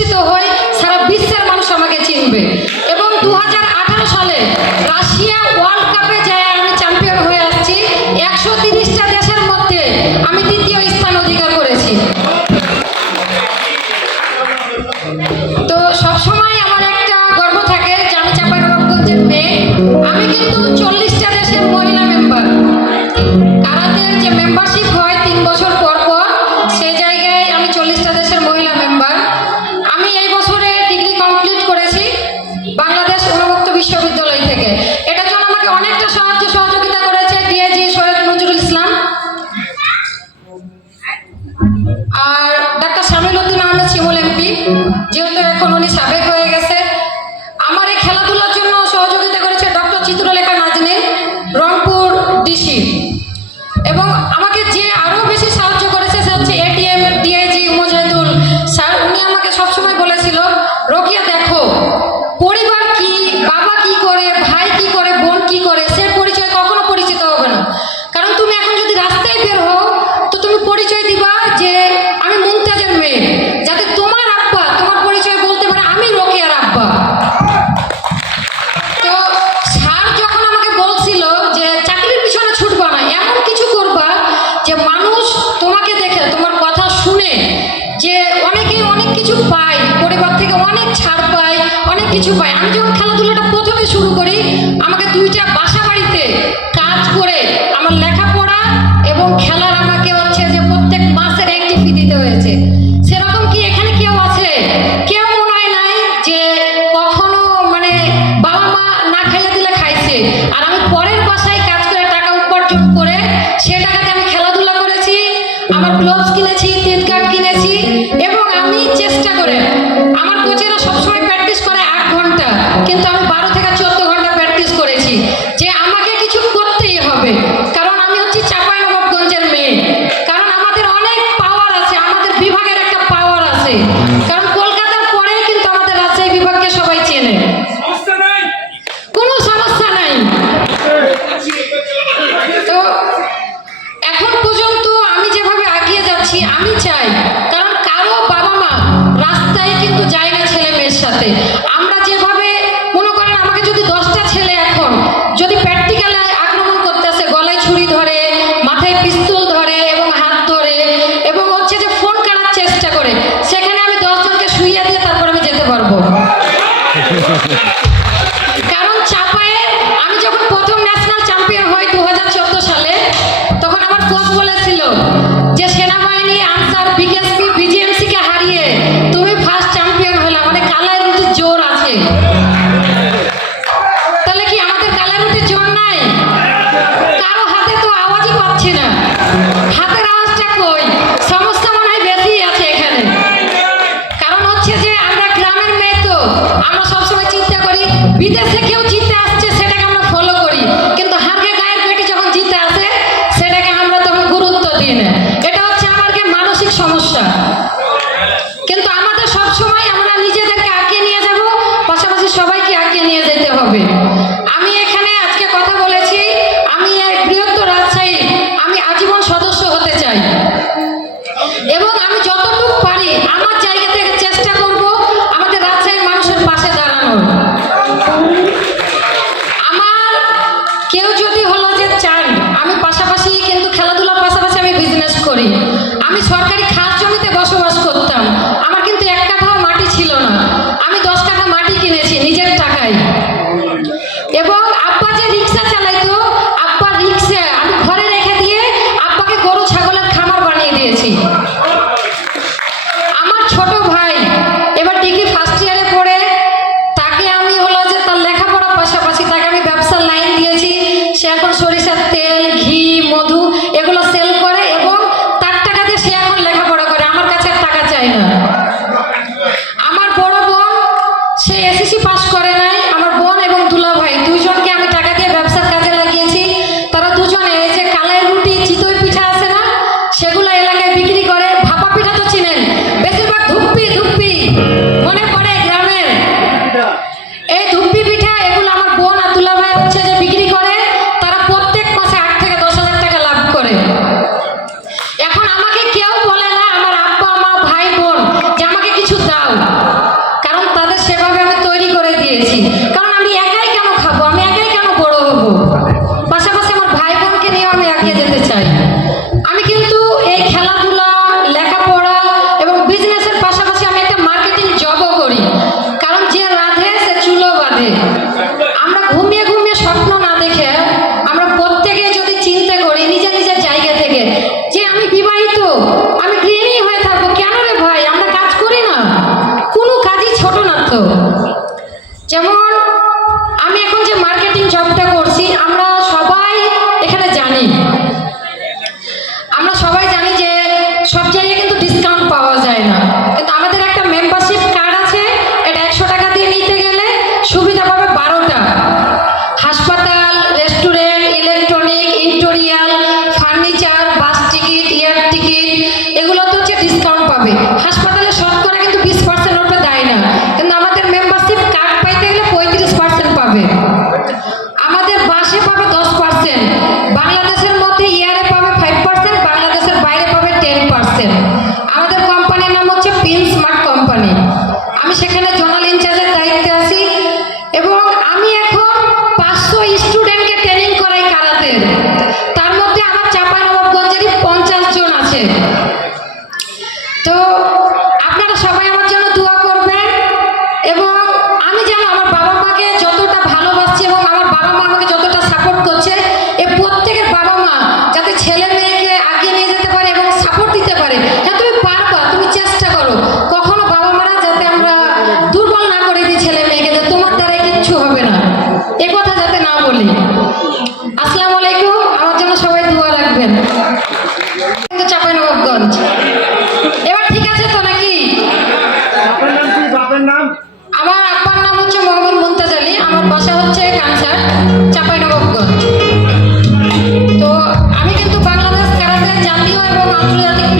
বিকশিত হয়ে আমরা শিমুল এমপি যেহেতু এখন উনি সাবেক হয়ে কিছু পাই আমি যখন খেলাধুলাটা প্রথমে শুরু করি গ্লোভস কিনেছি তিন কার্ড কিনেছি এবং আমি চেষ্টা করে, আমার কোচেরা সবসময় প্র্যাকটিস করে আট ঘণ্টা, কিন্তু আমি বারো থেকে চোদ্দ ঘণ্টা প্র্যাকটিস করেছি। কারণ চাপায়ে আমি যখন প্রথম ন্যাশনাল চ্যাম্পিয়ন হই দু সালে, তখন আমার কোচ বলেছিল যে সেনাবাহিনী আনসার বিকেএসপি বিজিএমসি কে হারিয়ে তুমি ফার্স্ট চ্যাম্পিয়ন হলা। মানে কালায় রুটি জোর আছে। তাহলে কি আমাদের কালায় রুটি জোর নাই? কারও হাতে তো আওয়াজই পাচ্ছি না। হাতে হবে। আমি এখানে আজকে কথা বলেছি, আমি এক বৃহত্ত রাজশাহী, আমি আজীবন সদস্য হতে চাই। এবং আমি যতটুকু পারি আমার জায়গা থেকে চেষ্টা করব আমাদের রাজশাহীর মানুষের পাশে দাঁড়ানোর। আমার কেউ যদি হলো যে চান, আমি পাশাপাশি কিন্তু খেলাধুলার পাশাপাশি আমি বিজনেস করি। সরিষার তেল ঘি আমার বাসা হচ্ছে কানসার চাঁপাইনবাবগঞ্জ। তো আমি কিন্তু বাংলাদেশ ক্যারাটে জাতীয় এবং আন্তর্জাতিক